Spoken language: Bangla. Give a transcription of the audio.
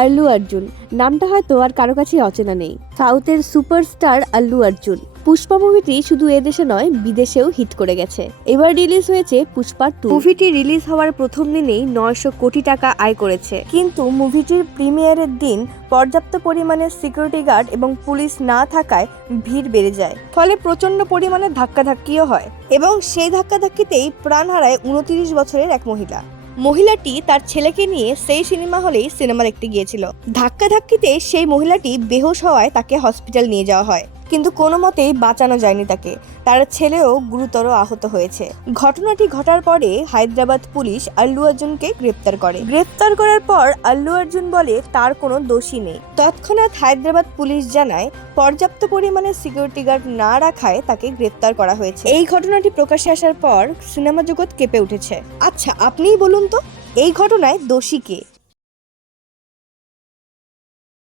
আল্লু অর্জুন নামটা হয়তো আর কারো কাছে অচেনা নেই। সাউথের সুপারস্টার আল্লু অর্জুন। পুষ্পা মুভিটি শুধু এদেশে নয় বিদেশেও হিট করে গেছে। এবার রিলিজ হয়েছে পুষ্পা 2। মুভিটি রিলিজ হওয়ার প্রথম দিনেই 900 কোটি টাকা আয় করেছে। কিন্তু মুভিটির প্রিমিয়ারের দিন পর্যাপ্ত পরিমাণে সিকিউরিটি গার্ড এবং পুলিশ না থাকায় ভিড় বেড়ে যায়, ফলে প্রচন্ড পরিমাণে ধাক্কাধাক্কিও হয় এবং সেই ধাক্কাধাক্কিতেই প্রাণ হারায় 29 বছরের এক মহিলাটি তার ছেলেকে নিয়ে সেই সিনেমা হলেই সিনেমা দেখতে গিয়েছিল। ধাক্কাধাক্কিতে সেই মহিলাটি বেহুশ হওয়ায় তাকে হসপিটাল নিয়ে যাওয়া হয়, কিন্তু কোনো মতেই বাঁচানো যায়নি তাকে। তার ছেলেও গুরুতর আহত হয়েছে। ঘটনাটি ঘটার পরে হায়দ্রাবাদ পুলিশ আল্লু অর্জুনকে গ্রেপ্তার করে। গ্রেপ্তার করার পর আল্লু অর্জুন বলে তার কোনো দোষী নেই। তৎক্ষণাৎ হায়দ্রাবাদ পুলিশ জানায় পর্যাপ্ত পরিমাণে সিকিউরিটি গার্ড না রাখায় তাকে গ্রেপ্তার করা হয়েছে। এই ঘটনাটি প্রকাশ্যে আসার পর সিনেমা জগৎ কেঁপে উঠেছে। আচ্ছা, আপনিই বলুন তো এই ঘটনায় দোষী কে?